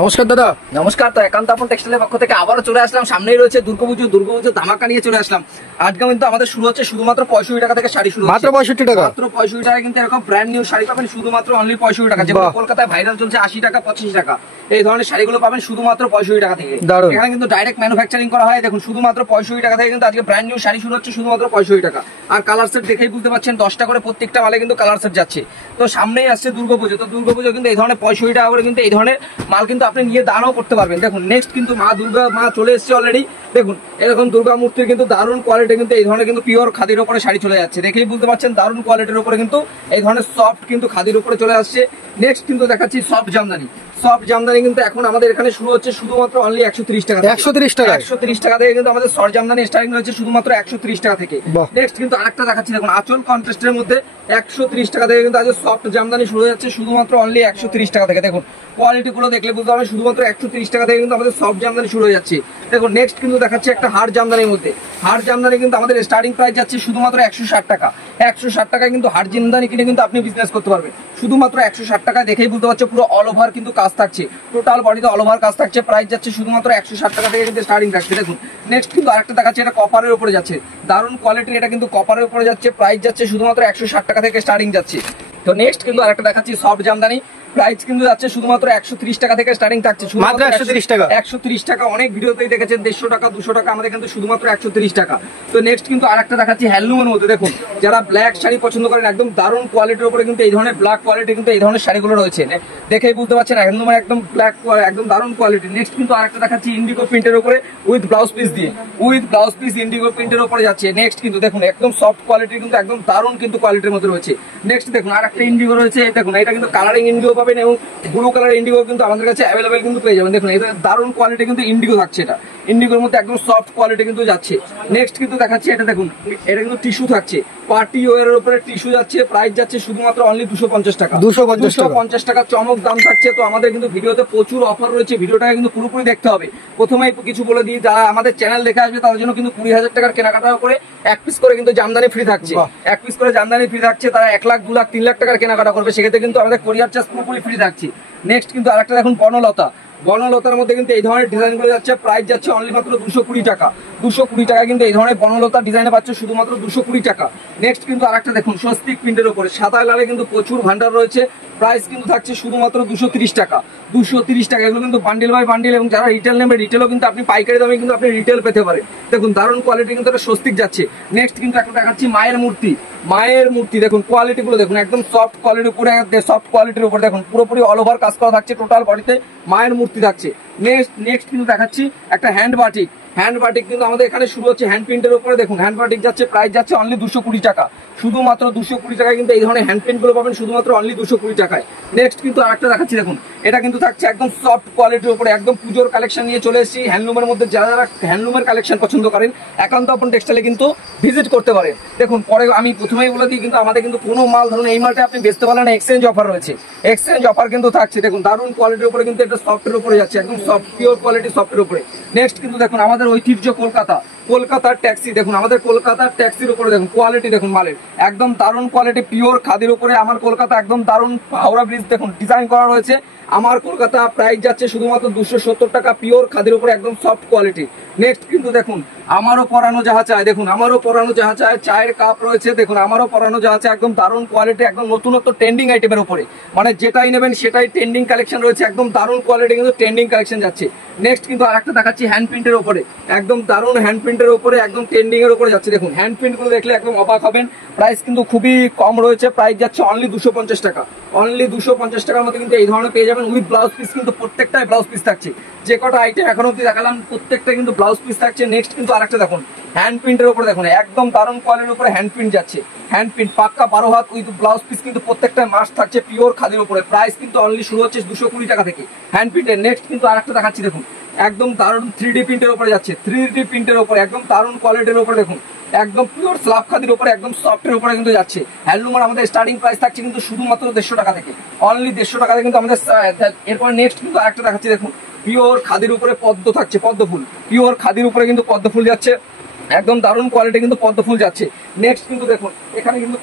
নমস্কার দাদা। নমস্কার। তো একান্ত আপন টেক্সটাইলের পক্ষ থেকে আবারও চলে আসলাম। সামনেই রয়েছে দুর্গাপুজো ধামাকা নিয়ে চলে আসলাম। আজকে কিন্তু আমাদের শুরু হচ্ছে শুধুমাত্র 65 টাকা থেকে শাড়ি শুরু, মাত্র 65 টাকা। মাত্র 65 টাকা কিন্তু এরকম ব্র্যান্ড নিউ শাড়ি পাবেন শুধুমাত্র অনলি 65 টাকা। যেমন কলকাতায় ভাইরাল চলছে 80 টাকা 85 টাকা, এই ধরনের শাড়িগুলো পাবেন শুধুমাত্র 65 টাকা থেকে। এখানে কিন্তু ডাইরেক্ট ম্যানুফ্যাকচারিং করা হয়। দেখুন শুধুমাত্র 65 টাকা থেকে কিন্তু আজকে ব্র্যান্ড নিউ শাড়ি শুরু হচ্ছে শুধুমাত্র 65 টাকা। আর কালার সেট দেখেই বুঝতে পারছেন 10টা করে প্রত্যেকটা মালে কিন্তু কালার সেট যাচ্ছে। তো সামনেই আসছে দুর্গাপুজো, তো দুর্গাপুজো কিন্তু এই ধরনের 65 টাকা করে কিন্তু এই ধরনের মাল কিন্তু আপনি নিয়ে দানও করতে পারবেন। দেখুন নেক্সট কিন্তু মা দুর্গা চলে এসেছে অলরেডি। দেখুন এরকম দুর্গা মূর্তির কিন্তু দারুণ কোয়ালিটি কিন্তু এই ধরনের কিন্তু পিওর খাদির উপরে শাড়ি চলে যাচ্ছে। দেখেই বুঝতে পারছেন দারুণ কোয়ালিটির উপরে কিন্তু এই ধরনের সফট কিন্তু খাদির উপরে চলে আসছে। নেক্সট কিন্তু দেখাচ্ছি সফট জামদানি। সফট জামদানি কিন্তু এখন আমাদের এখানে শুরু হচ্ছে শুধুমাত্র অনলি 130 টাকা। 130 টাকা 130 টাকা থেকে কিন্তু আমাদের সফট জামদানি স্টার্টিং হচ্ছে শুধুমাত্র 130 টাকা থেকে। নেক্সট কিন্তু আরেকটা দেখাচ্ছি, দেখুন আঁচল কন্ট্রাস্টের মধ্যে 130 টাকা থেকে কিন্তু আজ সফট জামদানি শুরু হচ্ছে শুধুমাত্র অনলি 130 টাকা থেকে। দেখুন কোয়ালিটি গুলো দেখলে বুঝতে পারবেন শুধুমাত্র 130 টাকা থেকে কিন্তু আমাদের সফট জামদানি শুরু হয়ে যাচ্ছে। দেখুন নেক্সট কিন্তু দেখাচ্ছি একটা হার জামদানির মধ্যে। হার জামদানি কিন্তু আমাদের স্টার্টিং প্রাইস যাচ্ছে শুধুমাত্র 160 টাকা। 160 টাকায় কিন্তু হার জামদানি কিনে কিন্তু আপনি বিজনেস করতে পারবেন শুধুমাত্র 160 টাকা। দেখেই বুঝতে পারছো পুরো অল ওভার কিন্তু কাজ থাকছে, টোটাল বডিতে অল ওভার কাজ থাকছে। প্রাইস যাচ্ছে শুধুমাত্র 160 টাকা থেকে কিন্তু স্টার্টিং থাকছে। দেখুন নেক্সট কিন্তু আরেকটা দেখাচ্ছে, এটা কপারের উপরে যাচ্ছে, দারুণ কোয়ালিটি, এটা কিন্তু কপারের উপরে যাচ্ছে। প্রাইস যাচ্ছে শুধুমাত্র 160 টাকা থেকে স্টার্টিং যাচ্ছে। তো নেক্সট কিন্তু আরেকটা দেখাচ্ছি সফট জামদানি। প্রাইস কিন্তু যাচ্ছে শুধুমাত্র 130 টাকা থেকে স্টার্টিং থাকছে, মাত্র 130 টাকা। 130 টাকা। অনেক ভিডিওতেই দেখেছেন 150 টাকা 200 টাকা, আমাদের কিন্তু শুধুমাত্র 130 টাকা। তো নেক্সট কিন্তু আরেকটা দেখাচ্ছি হ্যান্ডলুমের মধ্যে। দেখুন যারা ব্ল্যাক শাড়ি পছন্দ করেন একদম দারুণ কোয়ালিটির উপরে কিন্তু এই ধরনের ব্ল্যাক কোয়ালিটি কিন্তু এই ধরনের শাড়িগুলো রয়েছে। দেখেই বুঝতে পারছেন হ্যান্ডলুমের একদম ব্ল্যাক একদম দারুণ কোয়ালিটি। নেক্সট কিন্তু আরেকটা দেখাচ্ছি ইন্ডিগো প্রিন্টের উপরে উইথ ব্লাউজ পিস দিয়ে, উইথ ব্লাউজ পিস ইন্ডিগো প্রিন্টের উপরে যাচ্ছে। নেক্সট কিন্তু দেখুন একদম সফট কোয়ালিটি কিন্তু একদম দারুণ কিন্তু কোয়ালিটির মধ্যে রয়েছে। নেক্সট দেখুন আরেকটা ইন্ডিগো রয়েছে। দেখুন এটা কিন্তু কালারিং ইন্ডিগো পাবেন এবং ব্লু কালার ইন্ডিগো কিন্তু আমাদের কাছে অ্যাভেলেবেল কিন্তু পেয়ে যাবেন। দেখুন এটা দারুণ কোয়ালিটি কিন্তু ইন্ডিগো থাকছে, এটা ইন্ডিগোর মধ্যে একদম সফট কোয়ালিটি কিন্তু যাচ্ছে। নেক্সট কিন্তু দেখাচ্ছি এটা, দেখুন এটা কিন্তু টিস্যু থাকছে, পার্টি ওয়্যারের উপরে টিস্যু যাচ্ছে। প্রাইস যাচ্ছে শুধুমাত্র অনলি 250 টাকা। 250 টাকা চমক দাম থাকছে। তো আমাদের কিন্তু ভিডিওতে প্রচুর অফার রয়েছে, ভিডিওটাকে কিন্তু পুরোপুরি দেখতে হবে। প্রথমেই কিছু বলে দিই, যারা আমাদের চ্যানেল দেখে আসবে তাদের জন্য কিন্তু 20,000 টাকার কেনাকাটা করে এক পিস করে কিন্তু জামদানি ফ্রি থাকছে। এক পিস করে জামদানি ফ্রি থাকছে। তারা 1 লাখ 2 লাখ 3 লাখ টাকার কেনাকাটা করবে, সেক্ষেত্রে কিন্তু আমাদের কোরিয়ার চার্জ পুরোপুরি ফ্রি থাকছে। নেক্সট কিন্তু আরেকটা দেখুন বনলতা। বনলতার মধ্যে কিন্তু এই ধরনের ডিজাইন গুলো যাচ্ছে। প্রাইস যাচ্ছে অনলি মাত্র 220 টাকা। 220 টাকা কিন্তু এই ধরনের বনলতা ডিজাইনে পাচ্ছে শুধুমাত্র 220 টাকা। নেক্সট কিন্তু আরেকটা দেখুন স্বস্তিক প্রিন্টের উপরে সাদা লালে কিন্তু প্রচুর ভান্ডার রয়েছে। প্রাইস কিন্তু থাকছে শুধুমাত্র 230 টাকা। 230 টাকা। এগুলো কিন্তু বান্ডিল বাই বান্ডিল, এবং যারা রিটেল নেবে রিটেলও কিন্তু আপনি পাইকারি দামে কিন্তু আপনি রিটেল পেতে পারেন। দেখুন দারুণ কোয়ালিটি কিন্তু এটা স্বস্তিক যাচ্ছে। নেক্সট কিন্তু একটা দেখাচ্ছি মায়ের মূর্তি। মায়ের মূর্তি দেখুন কোয়ালিটি গুলো দেখুন একদম সফট কোয়ালিটির উপরে, সফট কোয়ালিটির উপরে দেখুন পুরোপুরি অল ওভার কাজ করা থাকছে, টোটাল বডিতে মায়ের মূর্তি থাকছে। নেক্সট কিন্তু দেখাচ্ছি একটা হ্যান্ড বাটিক। হ্যান্ড বাটিক কিন্তু আমাদের এখানে শুরু হচ্ছে হ্যান্ড প্রিন্টের উপরে। দেখুন হ্যান্ড বাটিক যাচ্ছে, প্রাইস যাচ্ছে অনলি 220 টাকা। শুধুমাত্র 220 টাকায় কিন্তু এই ধরনের হ্যান্ড প্রিন্ট গুলো পাবেন শুধুমাত্র অনলি 220 টাকায়। নেক্সট কিন্তু আরেকটা দেখাচ্ছি, দেখুন এটা কিন্তু থাকছে একদম সফট কোয়ালিটির উপরে, একদম পুজোর কালেকশন নিয়ে চলে এসেছি হ্যান্ডলুমের মধ্যে। যারা যারা হ্যান্ডলুমের কালেকশন পছন্দ করেন একান্ত আপন টেক্সটাইলে কিন্তু ভিজিট করতে পারেন। দেখুন পরে আমি প্রথমেই বলে দিই, কিন্তু আমাদের কিন্তু কোনো মাল ধরুন এই মালটা আপনি বেচতে পারলেন না, এক্সচেঞ্জ অফার রয়েছে। এক্সচেঞ্জ অফার কিন্তু থাকছে। দেখুন দারুণ কোয়ালিটির উপরে কিন্তু এটা সফটের উপরে যাচ্ছে, একদম সফট পিওর কোয়ালিটি সফটের উপরে। নেক্সট কিন্তু দেখুন আমাদের ঐতিহ্য কলকাতার ট্যাক্সি। দেখুন আমাদের কলকাতার ট্যাক্সির উপরে দেখুন কোয়ালিটি, দেখুন মালের একদম দারুণ কোয়ালিটি পিওর খাদির উপরে। আমার কলকাতা একদম দারুণ হাওড়া ব্রিজ দেখুন ডিজাইন করা রয়েছে। আমার কলকাতা প্রাইস যাচ্ছে শুধুমাত্র 270 টাকা পিওর খাদির উপরে, একদম সফট কোয়ালিটি। নেক্সট কিন্তু দেখুন আমারও পরানো যাহা চায়। দেখুন আমারও পরানো যাহা চায় চায়ের কাপ রয়েছে। দেখুন আমারও পরানো যাহা চায় একদম দারুণ কোয়ালিটি, একদম নতুনত্ব ট্রেন্ডিং আইটেমের উপরে, মানে যেটাই নেবেন সেটাই ট্রেন্ডিং কালেকশন রয়েছে। একদম দারুণ কোয়ালিটি কিন্তু ট্রেন্ডিং কালেকশন যাচ্ছে। নেক্সট কিন্তু আরেকটা দেখাচ্ছি হ্যান্ড প্রিন্টের উপরে, একদম দারুণ হ্যান্ড প্রিন্টের উপরে, একদম ট্রেন্ডিং এর উপরে যাচ্ছে। দেখুন হ্যান্ড প্রিন্ট গুলো দেখলে একদম অবাক হবেন। প্রাইস কিন্তু খুবই কম রয়েছে, প্রাইস যাচ্ছে অনলি 250 টাকা। অনলি 250 টাকার মধ্যে কিন্তু এই ধরনের পেয়ে যাবেন উইথ ব্লাউজ পিস। কিন্তু প্রত্যেকটাই ব্লাউজ পিস থাকছে, যে কটা আইটেম এখন অব্দি দেখালাম প্রত্যেকটা কিন্তু ব্লাউজ পিস থাকছে। নেক্সট কিন্তু আরেকটা দেখুন হ্যান্ড প্রিন্টের উপরে, দেখুন একদম দারুণ কোয়ালিটির উপরে হ্যান্ড প্রিন্ট যাচ্ছে। হ্যান্ড প্রিন্ট পাক্কা 12 হাত উইথ ব্লাউজ পিস কিন্তু প্রত্যেকটা মাস্ক থাকছে পিওর খাদির উপরে। প্রাইস কিন্তু অনলি শুরু হচ্ছে 220 টাকা থেকে হ্যান্ড প্রিন্টের। নেক্সট কিন্তু আরেকটা দেখাচ্ছি, দেখুন একদম দারুণ 3D প্রিন্টের উপরে যাচ্ছে। 3D প্রিন্টের উপরে একদম দারুণ কোয়ালিটির উপরে, দেখুন একদম পিওর স্ল্যাব খাদির উপরে, একদম সফটের উপরে কিন্তু যাচ্ছে। হ্যান্ডলুমের আমাদের স্টার্টিং প্রাইস থাকছে কিন্তু শুধুমাত্র 150 টাকা থেকে, অনলি 150 টাকা থেকে কিন্তু আমাদের। এরপর নেক্সট কিন্তু আরেকটা দেখাচ্ছি, দেখুন পিওর খাদির উপরে পদ্ম থাকছে, পদ্ম ফুল পিওর খাদির উপরে কিন্তু পদ্ম ফুল যাচ্ছে, একদম দারুণ কোয়ালিটি কিন্তু পদ্ম ফুল যাচ্ছে। নেক্সট কিন্তু দেখুন এখানে কিন্তু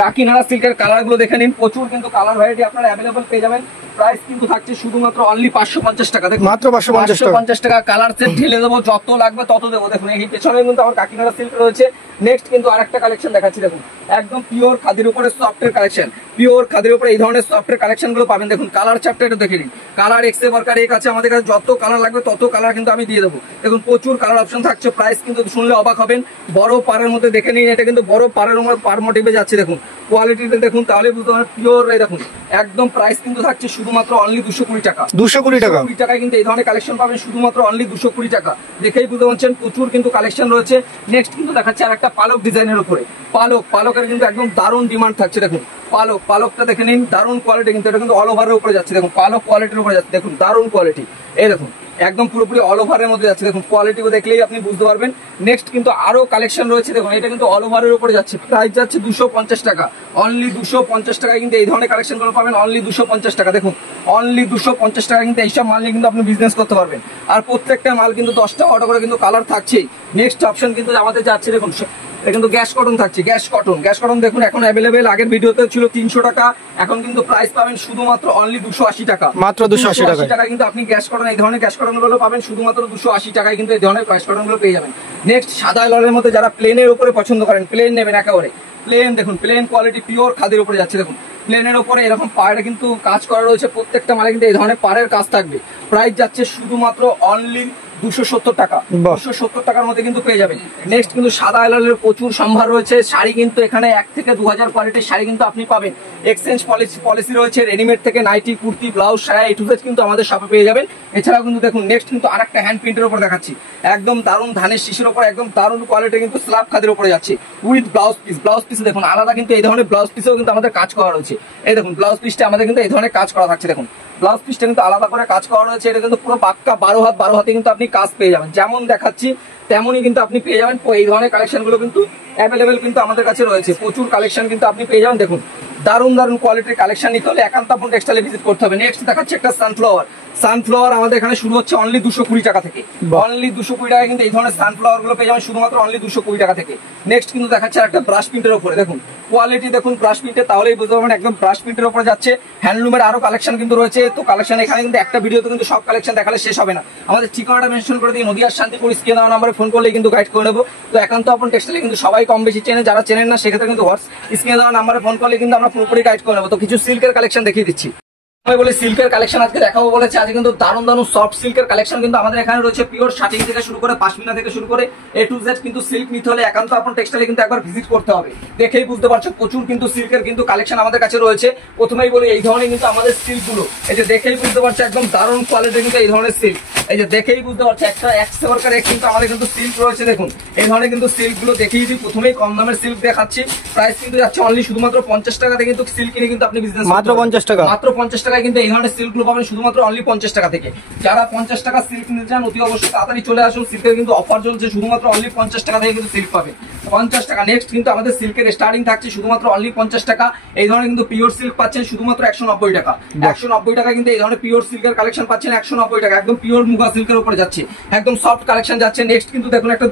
কাকিনাড়া সিল্কের কালার গুলো দেখে নিন, প্রচুর কিন্তু কালার ভ্যারাইটি আপনারা অ্যাভেলেবল পেয়ে যাবেন। প্রাইস কিন্তু থাকছে শুধুমাত্র অনলি 550 টাকা। দেখুন মাত্র 550 টাকা। কালার সেট ঢেলে দেবো, যত লাগবে তত দেবো। দেখুন এই পেছনে কিন্তু আমার কাকিনাড়া সিল্ক রয়েছে। নেক্সট কিন্তু আরেকটা কালেকশন দেখাচ্ছি। দেখুন একদম পিওর খাদির উপরে সফটের কালেকশন, পিওর খাদির উপরে এই ধরনের সফটের কালেকশন গুলো পাবেন। দেখুন কালার চার্টটা একটু দেখে নিন। কালার এক্সে ওয়ার্কার এক আছে আমাদের কাছে, যত কালার লাগবে তত কালার কিন্তু আমি দিয়ে দেবো। দেখুন প্রচুর কালার অপশন থাকছে। প্রাইস কিন্তু শুনলে অবাক হবেন। বড় পাড়ের মধ্যে দেখে নিন, এটা কিন্তু বড় পাড়ের মধ্যে পার মোটিভে যাচ্ছে। দেখুন কোয়ালিটিটা দেখুন, তাহলে বুঝতে পারবেন পিওর। দেখুন একদম প্রাইস কিন্তু থাকছে শুধুমাত্র অনলি 220 টাকা। 220 টাকা 220 টাকায় কিন্তু এই ধরনের কালেকশন পাবেন শুধুমাত্র অনলি 220 টাকা। দেখেই বুঝতে পারছেন প্রচুর কিন্তু কালেকশন রয়েছে। নেক্সট কিন্তু দেখাচ্ছে আর একটা পালক ডিজাইনের উপরে। পালকের কিন্তু একদম দারুণ ডিমান্ড থাকছে। দেখুন পালকটা দেখে নিন, দারুণ কোয়ালিটি কিন্তু, এটা কিন্তু অল ওভারের উপরে যাচ্ছে। দেখুন পালক কোয়ালিটির উপরে যাচ্ছে। দেখুন দারুণ কোয়ালিটি, এই দেখুন একদম পুরোপুরি অল ওভারের মধ্যে যাচ্ছে। দেখুন কোয়ালিটি দেখলেই আপনি বুঝতে পারবেন। নেক্সট কিন্তু আরো কালেকশন রয়েছে। দেখুন এটা কিন্তু অল ওভারের উপরে যাচ্ছে। প্রাইস যাচ্ছে 250 টাকা। অনলি 250 টাকায় কিন্তু এই ধরনের কালেকশন গুলো পাবেন। অনলি 250 টাকা। দেখুন অনলি 250 টাকা কিন্তু এইসব মাল নিয়ে কিন্তু আপনি বিজনেস করতে পারবেন। আর প্রত্যেকটা মাল কিন্তু 10টা অর্ডার করে কিন্তু কালার থাকছেই। নেক্সট অপশন কিন্তু আমাদের যাচ্ছে। দেখুন এটা কিন্তু গ্যাস কটন থাকছে। গ্যাস কটন দেখুন এখন অ্যাভেলেবেল। আগের ভিডিওতে ছিল 300 টাকা, এখন কিন্তু প্রাইস পাবেন শুধুমাত্র অনলি 280 টাকা। মাত্র 280 টাকা কিন্তু আপনি গ্যাস কটন, এই ধরনের গ্যাস কটন গুলো পাবেন শুধুমাত্র 280 টাকায় কিন্তু এই ধরনের গ্যাস কটন গুলো পেয়ে যাবেন। নেক্সট সাদা লরের মধ্যে যারা প্লেনের উপরে পছন্দ করেন, প্লেন নেবেন একেবারে প্লেন। দেখুন প্লেন কোয়ালিটি পিওর খাদির উপরে যাচ্ছে। দেখুন প্লেনের উপরে এরকম পাড়ে কিন্তু কাজ করা রয়েছে। প্রত্যেকটা মালে কিন্তু এই ধরনের পাড়ের কাজ থাকবে। প্রাইস যাচ্ছে শুধুমাত্র অনলি 270 টাকা। 270 টাকার মধ্যে কিন্তু পেয়ে যাবেন। নেক্সট কিন্তু সাদা এলালের প্রচুর সম্ভার রয়েছে। শাড়ি কিন্তু এখানে 1 থেকে 2000 কোয়ালিটির শাড়ি কিন্তু আপনি পাবেন। এক্সচেঞ্জ পলিসি রয়েছে। রেডিমেড থেকে নাইটি, কুর্তি, ব্লাউজ, সায়া এ টু জেড কিন্তু আমাদের শপে পেয়ে যাবেন। এছাড়াও কিন্তু দেখুন নেক্সট কিন্তু আরেকটা হ্যান্ড প্রিন্টের উপর দেখাচ্ছি। একদম দারুণ ধানের শিশির উপর একদম দারুণ কোয়ালিটি কিন্তু স্ল্যাব খাদের উপরে যাচ্ছে উইথ ব্লাউজ পিস দেখুন আলাদা কিন্তু এই ধরনের ব্লাউজ পিসেও কিন্তু আমাদের কাজ করা রয়েছে। এই দেখুন ব্লাউজ পিসটা আমাদের কিন্তু এই ধরনের কাজ করা থাকছে। দেখুন ব্লাউজ পিসটা কিন্তু আলাদা করে কাজ করা রয়েছে। এটা কিন্তু পুরো পাক্কা 12 হাতে কিন্তু আপনি কাজ পেয়ে যাবেন। যেমন দেখাচ্ছি তেমনই কিন্তু আপনি পেয়ে যাবেন। এই ধরনের কালেকশন গুলো কিন্তু অ্যাভেলেবেল কিন্তু আমাদের কাছে রয়েছে। প্রচুর কালেকশন কিন্তু আপনি পেয়ে যাবেন। দেখুন দারুণ কোয়ালিটির কালেকশন নিতে হলে একান্ত আপন টেক্সটাইলে ভিজিট করতে হবে। নেক্সট দেখাচ্ছে একটা সানফ্লাওয়ার আমাদের এখানে শুরু হচ্ছে অনলি 220 টাকা থেকে। অনলি 220 টাকা কিন্তু এই ধরনের সানফ্লাওয়ার গুলো পেয়ে যাবেন শুধুমাত্র অনলি 220 টাকা থেকে। নেক্সট কিন্তু দেখাচ্ছে একটা ব্রাশ প্রিন্টের উপরে। দেখুন কোয়ালিটি দেখুন ব্রাশ প্রিন্টে, তাহলেই বুঝতে পারবেন একদম ব্রাশ প্রিন্টের উপরে যাচ্ছে। হ্যান্ডলুমের আরো কালেকশন কিন্তু রয়েছে। তো কালেকশন এখানে কিন্তু একটা ভিডিওতে কিন্তু সব কালেকশন দেখালে শেষ হবে না। আমাদের ঠিকানাটা মেনশন করে দিই, নদিয়ার শান্তিপুর। স্ক্রিনে দেওয়া নাম্বারে ফোন করলে কিন্তু গাইড করে নেবো। তো একান্ত আপন টেক্সটাইলে কিন্তু সবাই কম বেশি চেনে, যারা চেনেন না সেক্ষেত্রে কিন্তু স্ক্রিনে দেওয়া নাম্বারে ফোন করলে কিন্তু আমরা পুরোপুরি গাইড করে নেবো। তো কিছু সিল্কের কালেকশন দেখিয়ে দিচ্ছি। বলে সিল্কের কালেকশন আজকে দেখাবো বলেছে। আজকে কিন্তু দারুণ সফট সিল্কের কালেকশন কিন্তু আমাদের এখানে রয়েছে। পিওর শাটিং থেকে শুরু করে পাশমিনা থেকে শুরু করে এ টু জেড কিন্তু সিল্ক নিতে হলে একান্ত আপন টেক্সটাইলে কিন্তু একবার ভিজিট করতে হবে। দেখেই বুঝতে পারছো প্রচুর কিন্তু সিল্কের কিন্তু কালেকশন আমাদের কাছে রয়েছে। প্রথমেই বলি এই ধরনের কিন্তু আমাদের সিল্ক গুলো, এই যে দেখেই বুঝতে পারছো একদম দারুণ কোয়ালিটির কিন্তু এই ধরনের সিল্ক। এই যে দেখেই বুঝতে পারছো একটা এক্সেভারকার কিন্তু আমাদের কিন্তু সিল্ক রয়েছে। দেখুন এই ধরনের কিন্তু সিল্ক গুলো দেখিয়ে দিই। প্রথমেই কম দামের সিল্ক দেখাচ্ছি। প্রাইস কিন্তু যাচ্ছে অনলি শুধুমাত্র 50 টাকাতে কিন্তু সিল্ক কিনে কিন্তু আপনি বিজনেস মাত্র 50 টাকা। মাত্র 50 টাকায় কিন্তু এই ধরনের সিল্ক গুলো পাবেন শুধুমাত্র অনলি 50 টাকা থেকে। যারা 50 টাকা সিল্ক নিতে চান অতি অবশ্যই তাড়াতাড়ি চলে আসুন। সিল্কের কিন্তু অফার চলছে, শুধুমাত্র অনলি 50 টাকা থেকে কিন্তু সিল্ক পাবেন। 50 টাকা। নেক্সট কিন্তু আমাদের সিল্কের স্টার্টিং থাকছে শুধুমাত্র অনলি 50 টাকা। এই ধরনের কিন্তু পিওর সিল্ক পাচ্ছেন শুধুমাত্র 190 টাকা। 190 টাকা কিন্তু এই ধরনের পিওর সিল্কের কালেকশন পাচ্ছেন 190 টাকা। একদম পিওর মুগা সিল্কের উপরে যাচ্ছে, একদম সফট কালেকশন যাচ্ছে। নেক্সট কিন্তু দেখুন একটা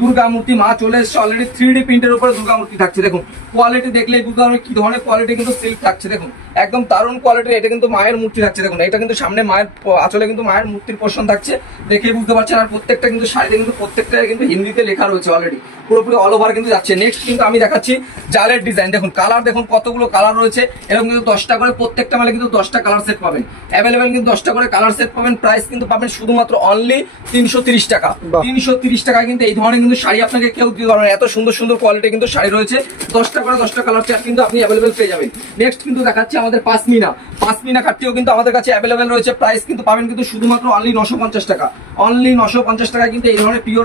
দুর্গা মূর্তি মা চলে এসেছে অলরেডি। 3D প্রিন্টের উপরে দুর্গা মূর্তি থাকছে। দেখুন কোয়ালিটি দেখলেই বুঝতে পারবেন কি ধরনের কোয়ালিটি কিন্তু সিল্ক থাকছে। দেখুন একদম দারুণ কোয়ালিটি। এটা কিন্তু মায়ের মূর্তি থাকছে। দেখুন এটা কিন্তু সামনে মায়ের আঁচলে কিন্তু মায়ের মূর্তির পোর্শন থাকছে, দেখে বুঝতে পারছেন। আর প্রত্যেকটা কিন্তু শাড়িতে কিন্তু প্রত্যেকটা কিন্তু হিন্দিতে লেখা রয়েছে অলরেডি, পুরোপুরি অল ওভার কিন্তু যাচ্ছে। নেক্সট কিন্তু আমি দেখাচ্ছি জালের ডিজাইন। দেখুন কালার দেখুন কতগুলো কালার রয়েছে। এরকম কিন্তু 10টা করে প্রত্যেকটা মালে কিন্তু 10টা কালার সেট পাবেন অ্যাভেলেবেল, কিন্তু 10টা করে কালার সেট পাবেন। প্রাইস কিন্তু পাবেন শুধুমাত্র অনলি 330 টাকা। 330 টাকায় কিন্তু এই ধরনের কিন্তু শাড়ি আপনাকে কেউ দিতে পারবেন। এত সুন্দর সুন্দর কোয়ালিটি কিন্তু শাড়ি রয়েছে। 10টা করে 10টা কালার চার্ট কিন্তু আপনি অ্যাভেলেবেল পেয়ে যাবেন। নেক্সট কিন্তু দেখাচ্ছি আমাদের পাশমিনা কাটটিও কিন্তু আমাদের কাছে অ্যাভেলেবেল রয়েছে। প্রাইস কিন্তু পাবেন কিন্তু শুধুমাত্র অনলি 950 টাকা। অনলি 950 টাকা কিন্তু এই ধরনের পিওর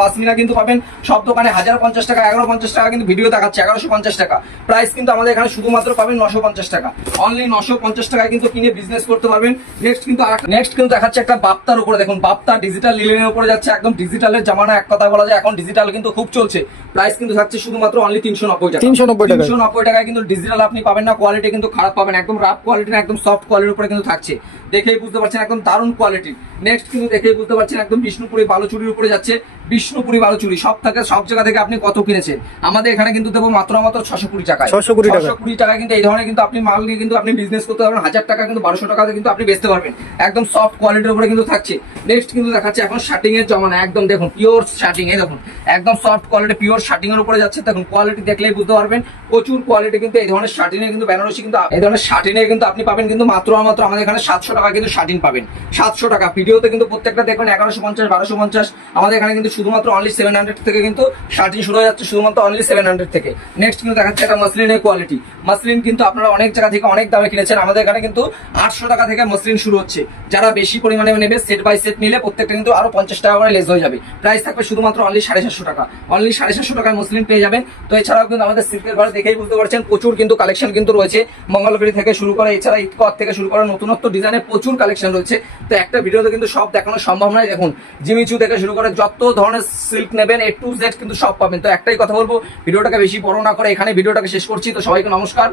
পাশমিনা কিন্তু পাবেন। সব দোকানে 1050 টাকা 1150 টাকা কিন্তু ভিডিও দেখাচ্ছে 1150 টাকা। প্রাইস কিন্তু আমাদের এখানে শুধুমাত্র পাবেন 950 টাকা। অনলি 950 টাকায় কিন্তু কিনে বিজনেস করতে পারবেন। নেক্সট কিন্তু দেখাচ্ছে একটা বাপ্তার উপরে। দেখুন বাপ্তা ডিজিটাল লিলেনের উপরে যাচ্ছে। একদম ডিজিটালের জামানা, এক কথা বলা যায় এখন ডিজিটাল কিন্তু খুব চলছে। প্রাইস কিন্তু থাকছে শুধুমাত্র অনলি 390 টাকা। 390 টাকায় কিন্তু ডিজিটাল আপনি পাবেন না। কোয়ালিটি কিন্তু খারাপ পাবেন, একদম রাফ কোয়ালিটি না, একদম সফট কোয়ালিটির উপরে কিন্তু থাকছে। দেখেই বুঝতে পারছেন একদম দারুণ কোয়ালিটি। নেক্সট কিন্তু দেখেই বুঝতে বুঝতে পারছেন একদম বিষ্ণুপুরি বালুচুরির উপরে যাচ্ছে। বিষ্ণুপুরি বালুচুরি সব জায়গা থেকে আপনি কত কিনেছেন? আমাদের এখানে কিন্তু দেবো মাত্র 620 টাকায়। 620 টাকায় কিন্তু এই ধরনের কিন্তু আপনি মাল নিয়ে কিন্তু আপনি বিজনেস করতে পারবেন। 1000 টাকা কিন্তু 1200 টাকাতে কিন্তু আপনি বেচতে পারবেন। একদম সফট কোয়ালিটির উপরে কিন্তু থাকছে। নেক্সট কিন্তু দেখাচ্ছে এখন শার্টিং এর জমানা, একদম দেখুন পিওর শার্টিং, এই দেখুন একদম সফট কোয়ালিটি পিওর শার্টিং এর উপরে যাচ্ছে। দেখুন কোয়ালিটি দেখলেই বুঝতে পারবেন প্রচুর কোয়ালিটি কিন্তু এই ধরনের শার্টিং এ কিন্তু বেনারসি কিন্তু এই ধরনের শার্টিং এ কিন্তু আপনি পাবেন কিন্তু মাত্র আমাদের এখানে 700 টাকা কিন্তু শার্টিং পাবেন। 700 টাকা ভিডিওতে কিন্তু প্রত্যেকটা দেখবেন 1150 1250, আমাদের এখানে কিন্তু শুধুমাত্র অনলি 700 থেকে কিন্তু শার্টিং শুরু হয়ে যাচ্ছে, শুধুমাত্র অনলি 700 থেকে। নেক্সট কিন্তু দেখাচ্ছে একটা মসলিনের কোয়ালিটি। মসলিন কিন্তু আপনারা অনেক জায়গা থেকে অনেক দামে কিনেছেন, আমাদের এখানে কিন্তু 800 টাকা থেকে মসলিন শুরু হচ্ছে। যারা বেশি পরিমাণে নেবে সেট বাই সেট নিলে প্রত্যেকটা কিন্তু আরো 50 টাকা করে লেস হয়ে যাবে। প্রাইস থাকবে শুধুমাত্র অনলি 750 টাকা। অনলি 750 টাকায় মসলিন পেয়ে যাবেন। তো এছাড়াও কিন্তু আমাদের সিল্কের ঘরে দেখেই বুঝতে পারছেন প্রচুর কিন্তু কালেকশন কিন্তু রয়েছে। মঙ্গলগিরি থেকে শুরু করে এছাড়া ইটকট থেকে শুরু করে নতুনত্ব ডিজাইনের প্রচুর কালেকশন রয়েছে। তো একটা ভিডিওতে কিন্তু সব দেখানো সম্ভব নয়। দেখুন জিমিচু থেকে শুরু করে যত ধরনের সিল্ক নেবেন A to Z কিন্তু সব পাবেন। তো একটাই কথা বলবো, ভিডিওটাকে বেশি বড় না করে এখানে ভিডিওটাকে শেষ করছি। তো সবাইকে নমস্কার।